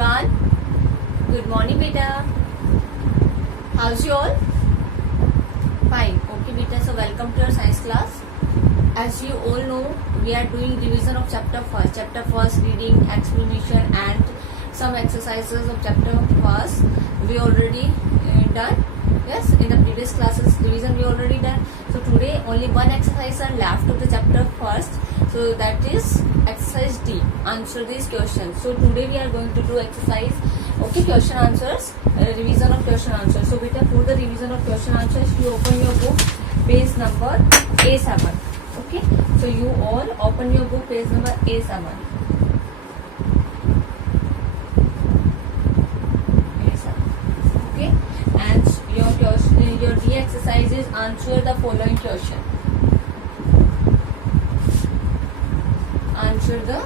everyone. Good morning, beta. How's you all? Fine. Okay, beta. So welcome to your science class. As you all know, we are doing revision of chapter first. Chapter first, reading, explanation, and some exercises of chapter first. We already done. Yes, in the previous classes, revision we already done. So today only one exercise are left of the chapter first. So that is exercise D. Answer these questions. So today we are going to do exercise. Okay, question answers. Revision of question answers. So beta, for the revision of question answers, you open your book, page number A7. Okay. So you all open your book, page number A7. Okay. And your D exercise is answer the following question. Answer the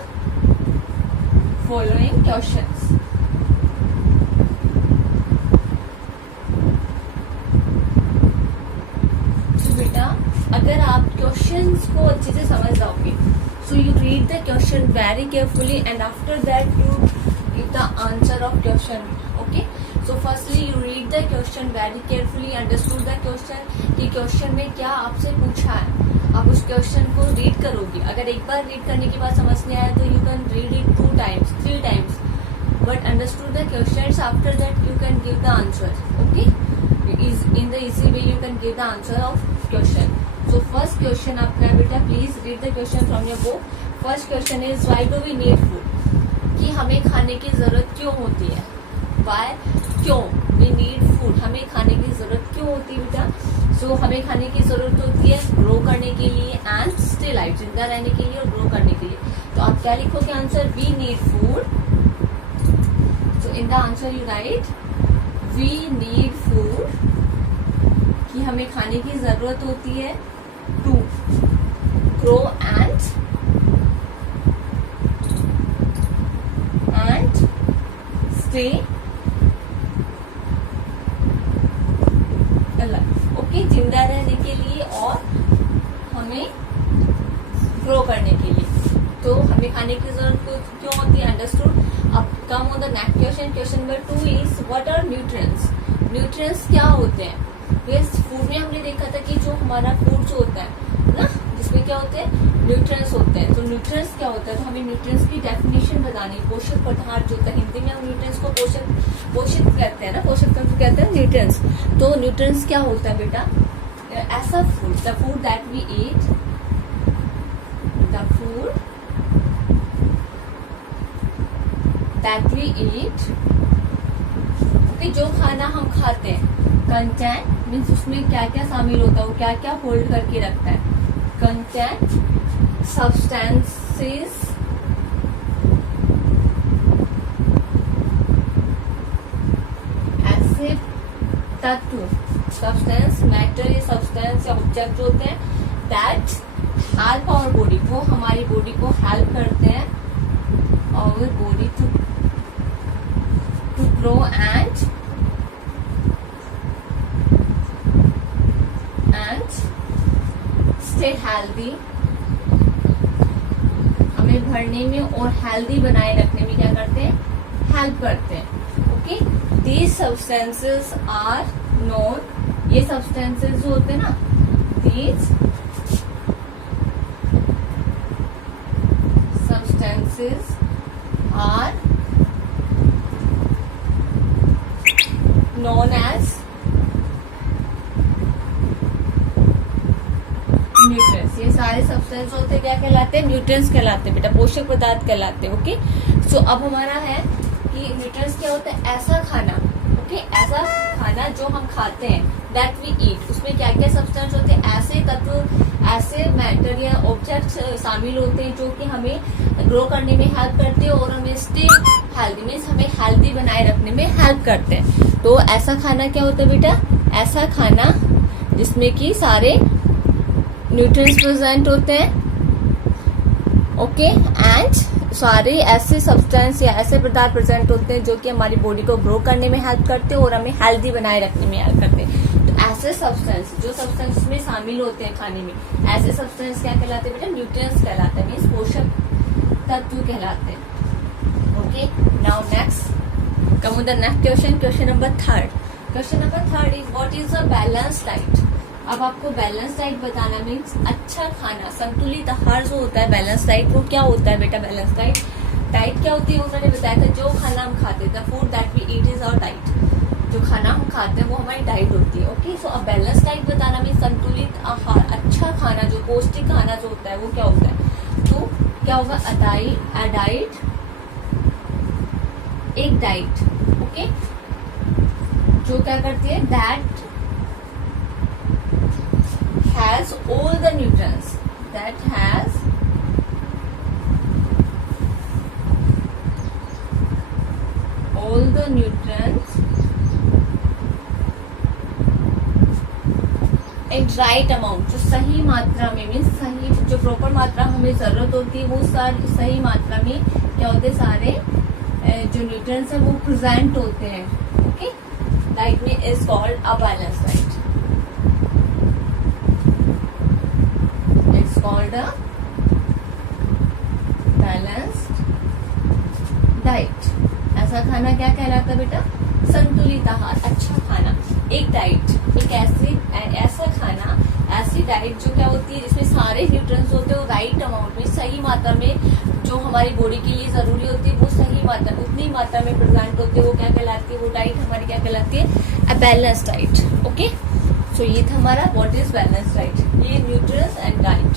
following questions. So बेटा, अगर आप questions को अच्छे से समझ जाओगे, so you read the question very carefully and after that you give the answer of question. Okay. So firstly you read the question very carefully, understood the question कि question में क्या आपसे पूछा है. आप उस क्वेश्चन को रीड करोगे. अगर एक बार रीड करने के बाद समझ नहीं आया तो you can read it 2 times, 3 times, but understood the questions. After that you can give the answer. Okay, is in the easy way you can give the answer of question. So first question आपका है बेटा, please read the question from your book. First question is why do we need food? कि हमें खाने की जरूरत क्यों होती है. Why? क्यों we need food? हमें खाने की जरूरत क्यों होती है बेटा? So हमें खाने की जरूरत होती है ग्रो करने के लिए एंड स्टे लाइफ, जिंदा रहने के लिए और ग्रो करने के लिए. तो आप क्या लिखोगे answer? We need food. So in the answer you write we need food, कि हमें खाने की जरूरत होती है to grow and stay alive. जिंदा रहने के लिए और हमें ग्रो करने के लिए. तो हमें खाने की जरूरत क्यों होती है? अंडरस्टूड. अब come on the next question. Question number 2 is what are nutrients? Nutrients क्या होते हैं? यस, फूड में हमने देखा था कि जो हमारा फूड जो होता है ना, जिसमें क्या होते हैं? न्यूट्रिएंट्स होते हैं. तो न्यूट्रिएंट्स क्या होता है? तो हमें न्यूट्रिएंट्स की डेफिनेशन बतानी. पोषक पदार्थ जो होता है, हिंदी में हम न्यूट्रिएंट्स को पोषक कहते हैं ना, पोषक तत्व कहते हैं न्यूट्रिएंट्स. तो न्यूट्रिएंट्स क्या होता है बेटा? ऐसा food, the food that we eat, the food that we eat. Okay, जो खाना हम खाते हैं, कंटेंट मीन्स उसमें क्या क्या शामिल होता है, वो क्या क्या होल्ड करके रखता है. कंटेंट, सब्सटेंसेस, ऐसे तत्व, सब्सटेंस, मैटर या सब्सटेंस या ऑब्जेक्ट जो होते हैं, दैट हेल्प आवर बॉडी, वो हमारी बॉडी को हेल्प करते हैं, our body to grow and stay healthy. हमें भरने में और हेल्दी बनाए रखने में क्या करते हैं? हेल्प करते हैं. Okay, these substances are known. ये सब्सटेंसेस जो होते हैं ना, these substances are known as nutrients. ये सारे सब्सटेंस होते क्या कहलाते हैं? न्यूट्रिएंट्स कहलाते हैं बेटा, पोषक पदार्थ कहलाते हैं. ओके, सो अब हमारा है कि न्यूट्रिएंट्स क्या होता है? ऐसा खाना. ओके, ऐसा खाना जो हम खाते हैं, दैट वी ईट, उसमें क्या क्या सब्सटेंस होते हैं? ऐसे तत्व, ऐसे मैटर या ऑब्जेक्ट्स शामिल होते हैं जो कि हमें ग्रो करने में हेल्प करते हैं और हमें स्टे हेल्दी मीन्स हमें हेल्दी बनाए रखने में हेल्प करते हैं. तो ऐसा खाना क्या होता है बेटा? ऐसा खाना जिसमें कि सारे न्यूट्रिएंट्स प्रेजेंट होते हैं. ओके, एंड सारे ऐसे सब्सटेंस या ऐसे पदार्थ प्रेजेंट होते हैं जो कि हमारी बॉडी को ग्रो करने में हेल्प करते हैं और हमें हेल्दी बनाए रखने में हेल्प करते हैं. तो ऐसे सब्सटेंस जो सब्सटेंस में शामिल होते हैं खाने में, ऐसे सब्सटेंस क्या कहलाते हैं बेटा? न्यूट्रिएंट्स कहलाते हैं, मीन्स पोषक तत्व कहलाते हैं. Okay, now next Come on the next question. Question number third. Question number third is what is a balanced diet? अब आपको बैलेंस डाइट बताना मीन्स अच्छा खाना, संतुलित आहार जो होता है बैलेंस डाइट, वो क्या होता है बेटा? बैलेंस डाइट क्या होती है? उन्होंने बताया था जो खाना हम खाते थे, food that we eat is our diet, जो खाना हम खाते हैं वो हमारी डाइट होती है। ओके, सो अब बैलेंस डाइट बताना मीन्स संतुलित आहार, अच्छा खाना, जो पौष्टिक खाना जो होता है वो क्या होता है? तो क्या होगा? अ डाइट, एक डाइट, ओके, जो क्या करती है? That has all the nutrients, that has all the nutrients in right amount, जो सही मात्रा में, मीन्स सही जो प्रॉपर मात्रा हमें जरूरत होती है वो सही मात्रा में क्या होते हैं? सारे जो न्यूट्रिएंट्स है वो प्रेजेंट होते हैं। ओके, डाइट में is called a balance diet, it's called a balanced diet. ऐसा खाना क्या कहलाता है बेटा? संतुलित आहार, अच्छा खाना। एक डाइट, एक ऐसा खाना, ऐसी डाइट जो क्या होती है जिसमें सारे न्यूट्रिएंट्स होते हैं वो राइट अमाउंट में, सही मात्रा में, जो हमारी बॉडी के लिए जरूरी होती है वो सही मात्रा, उतनी मात्रा में प्रेजेंट होते हैं, वो क्या कहलाती है? वो डाइट हमारी क्या कहलाती है? A balance diet. Okay, so ये था हमारा व्हाट इज बैलेंस डाइट, ये nutrients and diet.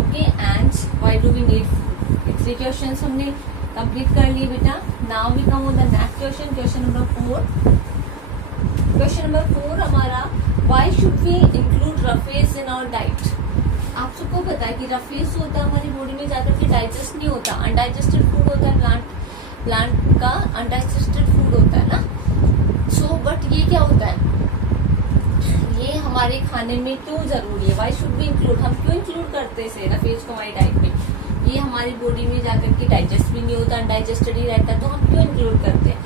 Okay, and why do we need food? 3 questions हमने कंप्लीट कर लिए बेटा। Now we come on the next question, question number 4। Question number 4 हमारा, why should we include roughage in our diet? आप सबको पता है कि रफेज होता है हमारी बॉडी में जाकर के डाइजेस्ट नहीं होता, अनडाइजेस्टेड फूड होता है, प्लांट का अनडाइजेस्टेड फूड होता है ना। सो बट ये क्या होता है? ये हमारे खाने में क्यों जरूरी है? Why should we include? हम क्यों इंक्लूड करते हैं रफेज को हमारी डाइट में? ये हमारी बॉडी में जाकर के डाइजेस्ट भी नहीं होता, अनडाइजेस्टेड ही रहता है, तो हम क्यों इंक्लूड करते हैं?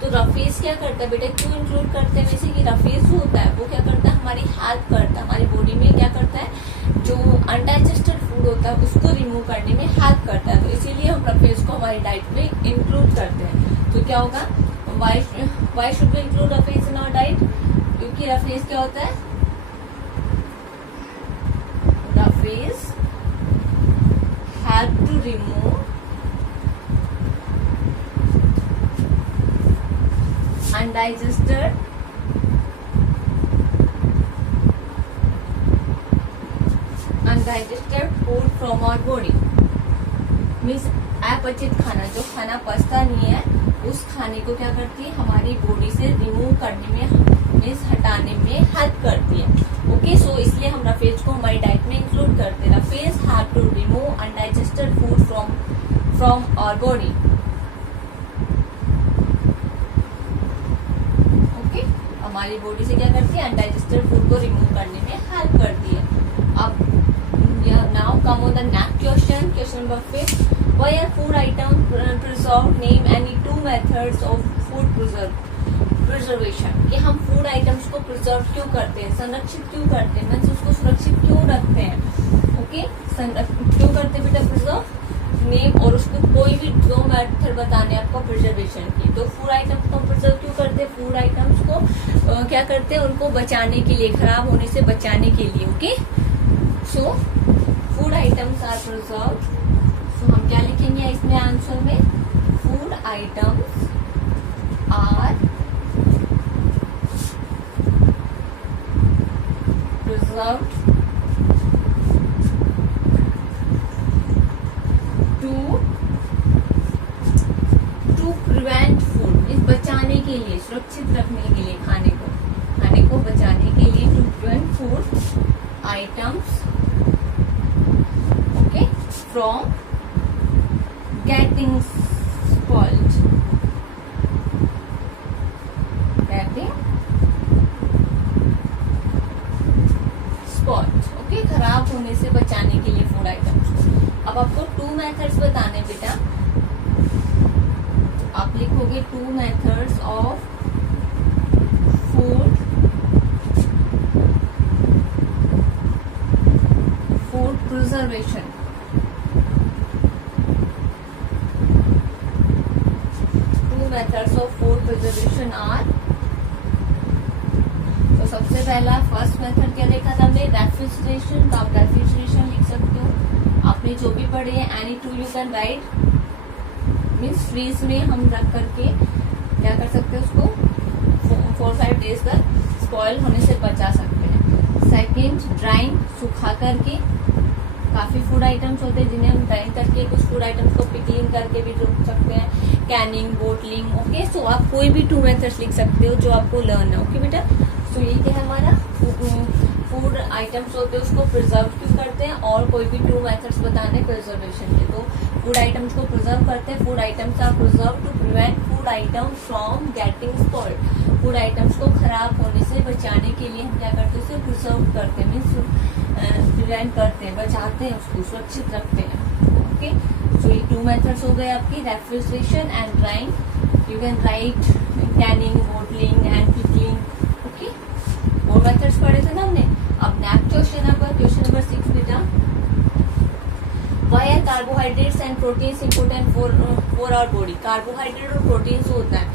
तो रफेज क्या करता है बेटा? क्यों इंक्लूड करते हैं? वैसे कि रफेज जो होता है वो क्या करता है? हमारी हेल्प करता है, हमारी बॉडी में क्या करता है? जो अनडाइजेस्टेड फूड होता है उसको रिमूव करने में हेल्प करता है, तो इसीलिए हम रफेज को हमारी डाइट में इंक्लूड करते हैं। तो क्या होगा? Why should we include roughage in our diet? क्योंकि रफेज क्या होता है? Roughage help to remove undigested food from our body, means अपचित खाना, जो खाना पचता नहीं है उस खाने को क्या करती है? हमारी बॉडी से रिमूव करने में, मीन्स हटाने में हेल्प करती है। ओके, सो इसलिए हम रफेज को हमारी डाइट में इंक्लूड करते हैं। Roughage have to remove undigested food from our body. Okay, हमारी बॉडी से क्या करती है? अनडाइजेस्टेड फूड को रिमूव करने में हेल्प करती है। अब now come on the next question, question number 5। Why are food item preserved? Name any 2 methods of food preservation. कि हम फूड आइटम्स को प्रिजर्व क्यों करते हैं, संरक्षित क्यों करते हैं, मीन्स उसको सुरक्षित क्यों रखते हैं? ओके, क्यों करते हैं बेटा प्रिजर्व? नेम और उसको कोई भी 2 मेथड बताने आपको प्रिजर्वेशन की। तो फूड आइटम्स को प्रिजर्व क्यों करते हैं? फूड आइटम्स को क्या करते हैं? उनको बचाने के लिए, खराब होने से बचाने के लिए। Okay, so food items are preserve. So हम क्या लिखेंगे इसमें आंसर में? Food items are preserved to prevent food, इस बचाने के लिए, सुरक्षित रखने के लिए, खाने को बचाने के लिए, to prevent food items, okay, from getting spoiled, okay, खराब होने से बचाने के लिए फूड आइटम्स को। अब आपको 2 मेथड्स बताने बेटा, आप लिखोगे 2 methods of food preservation. 2 methods of food preservation are, तो सबसे पहला फर्स्ट मेथड क्या देखा था हमने, रेफ्रिजरेशन। तो आप रेफ्रिजरेशन लिख सकते हो, आपने जो भी पढ़े हैं, any two you can write, means fridge में हम रख करके क्या कर सकते हैं, उसको 4-5 डेज तक स्पॉइल होने से बचा सकते हैं। सेकेंड, ड्राइंग, सुखा करके। काफी फूड आइटम्स होते हैं जिन्हें हम ड्राइंग करके, कुछ फूड आइटम्स को पिकलिंग करके भी रख सकते हैं, कैनिंग, बोटलिंग। ओके, सो आप कोई भी 2 मेथड्स लिख सकते हो जो आपको लर्न है। ओके बेटा, सो ये क्या है हमारा फूड आइटम्स होते हैं उसको प्रिजर्व क्यों करते हैं, और कोई भी 2 मेथड्स बताने प्रिजर्वेशन के। तो फूड आइटम्स को प्रिजर्व करते हैं, food items are preserve to prevent food item from getting spoiled. Food items को खराब होने से बचाने के लिए हम क्या करते हैं, उसे प्रिजर्व करते हैं, मीन्स प्रिवेंट करते हैं, बचाते हैं, उसको सुरक्षित रखते हैं। ओके, सो ये 2 मेथड्स हो गए आपकी, refrigeration and drawing. You can right Canning, bottling and pickling. Okay, 4 methods पढ़े थे ना हमने। अब नेक्स्ट क्वेश्चन नंबर 6 बेटा, why are carbohydrates and proteins important for our body. Carbohydrate और प्रोटीन्स होता है,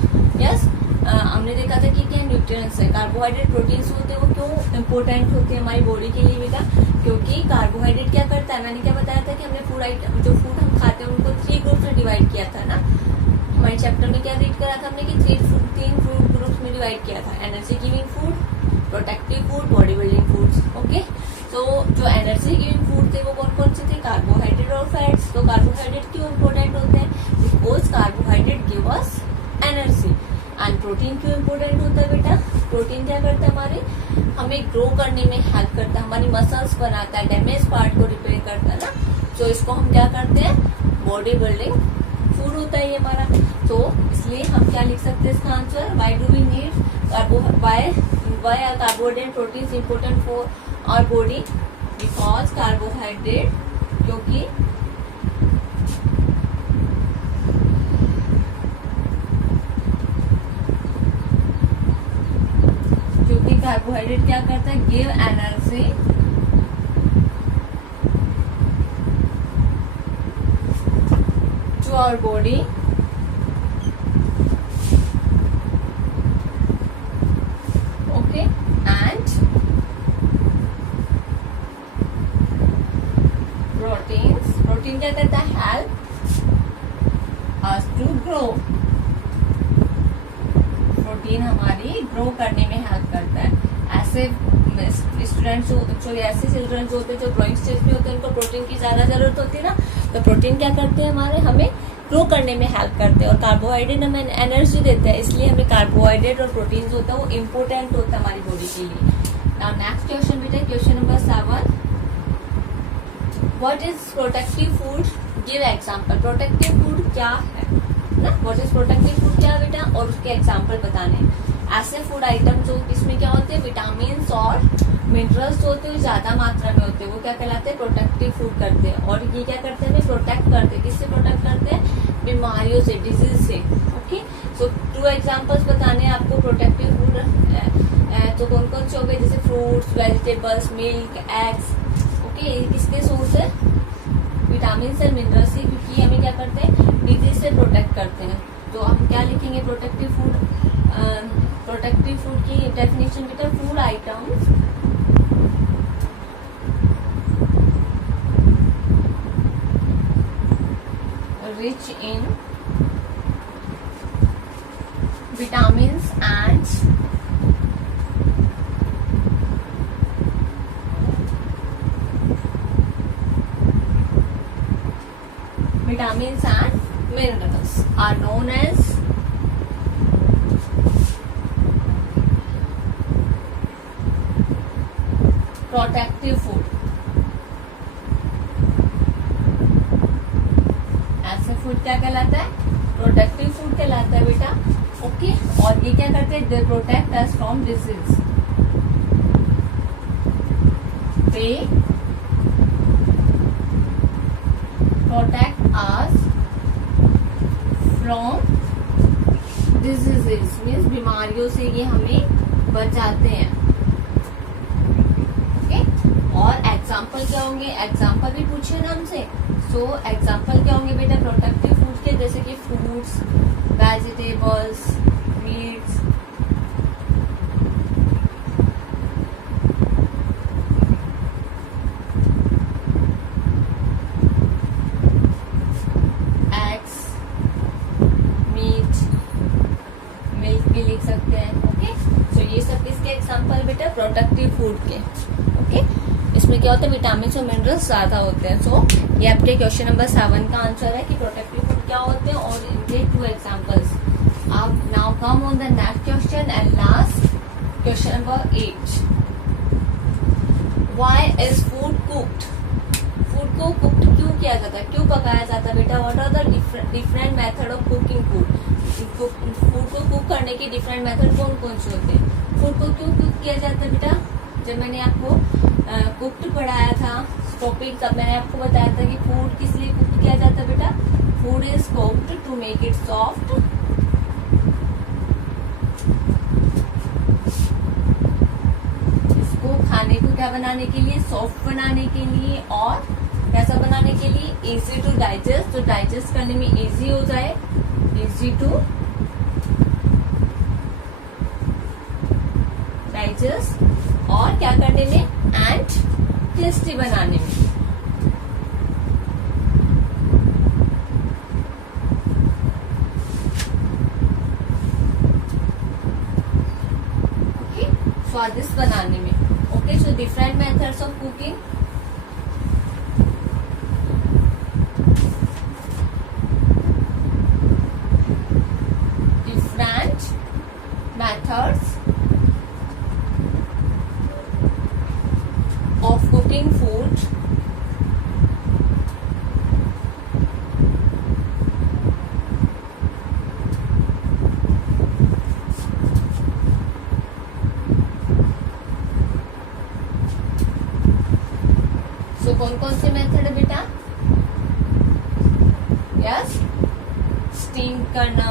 यस, हमने देखा था कि क्या न्यूट्रिएंट्स है। कार्बोहाइड्रेट, प्रोटीन्स होते हैं, वो क्यों इम्पोर्टेंट होते हैं हमारी बॉडी के लिए बेटा, क्योंकि कार्बोहाइड्रेट क्या करता है, मैंने क्या बताया था कि हमने फूड आइटम, जो फूड हम खाते हैं उनको 3 ग्रुप्स में डिवाइड किया था ना। हमारे चैप्टर में क्या रीड करा था हमने कि 3 फूड ग्रुप्स में डिवाइड किया था, energy giving food, protective food, body building foods. Okay, तो जो एनर्जी गिविंग फूड थे वो कौन कौन से थे, कार्बोहाइड्रेट और फैट्स। तो कार्बोहाइड्रेट क्यों इम्पोर्टेंट होते हैं, because carbohydrate give us energy. And protein क्यों इम्पोर्टेंट होता है बेटा, प्रोटीन क्या करता है, हमारे हमें ग्रो करने में हेल्प करता है, हमारी मसल्स बनाता है, डैमेज पार्ट को रिपेयर करता है ना। तो इसको हम क्या करते हैं, बॉडी बिल्डिंग फूड होता है ये हमारा। तो इसलिए हम क्या लिख सकते हैं इसका answer, why do we need why are carbohydrate proteins important for our body, because carbohydrate, क्योंकि कार्बोहाइड्रेट क्या करता है, give energy to our body, okay, and protein क्या करता है, help us to grow. Protein हमारी ग्रो करने में हेल्प करता है। ऐसे स्टूडेंट्स जो ऐसे चिल्ड्रन होते हैं जो ग्रोइंग स्टेज में होते हैं उनको प्रोटीन की ज्यादा जरूरत होती है ना। तो प्रोटीन क्या करते हैं, हमारे हमें ग्रो करने में हेल्प करते हैं, और कार्बोहाइड्रेट हमें एनर्जी देते हैं। इसलिए हमें कार्बोहाइड्रेट और प्रोटीन होता है वो इम्पोर्टेंट होता है हमारी बॉडी के लिए। नाउ नेक्स्ट क्वेश्चन बेटा, question number 7, what is protective food, give example. Protective food क्या है ना, व्हाट इज प्रोटेक्टिव फूड क्या है बेटा, और उसके एग्जाम्पल बताने। ऐसे फूड आइटम जो इसमें क्या होते हैं, विटामिन और मिनरल्स होते हैं ज्यादा मात्रा में होते हैं, वो क्या कहलाते हैं, प्रोटेक्टिव फूड करते हैं। और ये क्या करते हैं, प्रोटेक्ट करते हैं, किससे प्रोटेक्ट करते हैं, बीमारियों से, डिजीज से। ओके, सो 2 एग्जांपल्स बताने हैं आपको प्रोटेक्टिव फूड। तो कौन कौन से हो गए, जैसे fruits, vegetables, milk, eggs. Okay, ये किसके सोर्स है, विटामिन से, मिनरल से, क्योंकि हमें क्या करते हैं, डिजीज से प्रोटेक्ट करते हैं। तो हम क्या लिखेंगे, प्रोटेक्टिव फूड। प्रोटेक्टिव फूड की डेफिनेशन बेटा, food items rich in vitamins and minerals are known as protective food. ऐसे फूड क्या कहलाता है, प्रोटेक्टिव फूड कहलाता है बेटा। ओके, और ये क्या करते हैं, they protect us from disease. They protect us from diseases, means बीमारियों से ये हमें बचाते हैं। और एग्जाम्पल क्या होंगे, एग्जाम्पल भी पूछे ना हमसे। सो एग्जाम्पल क्या होंगे बेटा प्रोटेक्टिव फूड के, जैसे कि फ्रूट्स, वेजिटेबल्स, बेटा प्रोडक्टिव फूड के। ओके, इसमें क्या होता है, विटामिन और मिनरल्स ज्यादा होते हैं। सो ये आपके क्वेश्चन नंबर 7 का आंसर है कि प्रोडक्टिव फूड क्या होते हैं, और इनके 2 एग्जांपल्स। आप now come on the next question and last question number 8। Why is food cooked? Food को कुक्ड क्यों किया जाता है, क्यों पकाया जाता है बेटा? What are the different method of cooking food? Food को कुक करने की डिफरेंट मेथड कौन कौन से होते हैं? फूड को क्यों कुक किया जाता है बेटा? जब मैंने आपको कुक्ड पढ़ाया था टॉपिक, तब मैंने आपको बताया था कि फूड किस लिए कुक किया जाता है बेटा? Food is cooked to make it soft, इसको खाने को क्या बनाने के लिए? सॉफ्ट बनाने के लिए, और कैसा बनाने के लिए? इजी टू डाइजेस्ट, तो डाइजेस्ट करने में इजी हो जाए, इजी टू डाइजेस्ट, और क्या करने में? एंड टेस्टी बनाने में। ओके, स्वादिष्ट बनाने में। Okay, so different methods of cooking. Different methods of cooking food, so कौन से मेथड है बेटा? यस, स्टीम करना,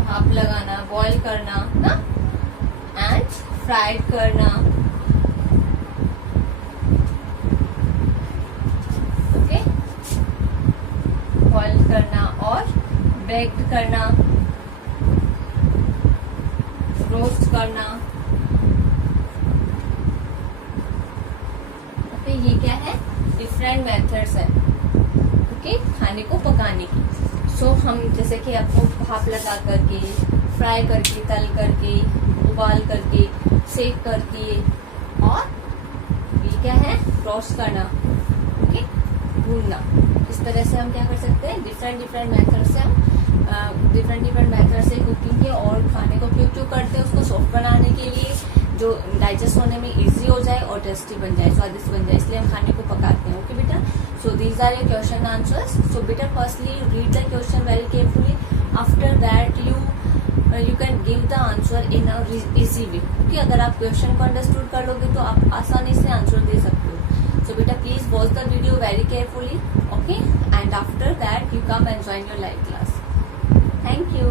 भाप लगाना, बॉईल करना ना, एंड फ्राइड करना। बॉईल करना और बेक्ड करना, रोस्ट करना। ओके, ये क्या है? डिफरेंट मेथड्स है ओके, खाने को पकाने की। सो हम जैसे कि आपको भाप लगा करके, फ्राई करके, तल करके, उबाल करके, सेक करके, और ये क्या है? रोस्ट करना, ओके, भूनना। इस तरह से हम क्या कर सकते हैं? डिफरेंट मेथड से हम डिफरेंट मेथड से कुकिंग के, और खाने को क्यों करते हैं? उसको सॉफ्ट बनाने के लिए, जो डाइजेस्ट होने में इजी हो जाए और टेस्टी बन जाए, स्वादिष्ट बन जाए, इसलिए हम खाने को पकाते हैं। ओके बेटा, so these are your question answers. So बेटा firstly read the question very carefully, after that you can give the answer in a easy way. Okay, अगर आप क्वेश्चन को अंडरस्टूड कर लोगे तो आप आसानी से आंसर दे सकते हो। So beta, please watch the video very carefully, okay? And after that, you come and join your live class. Thank you.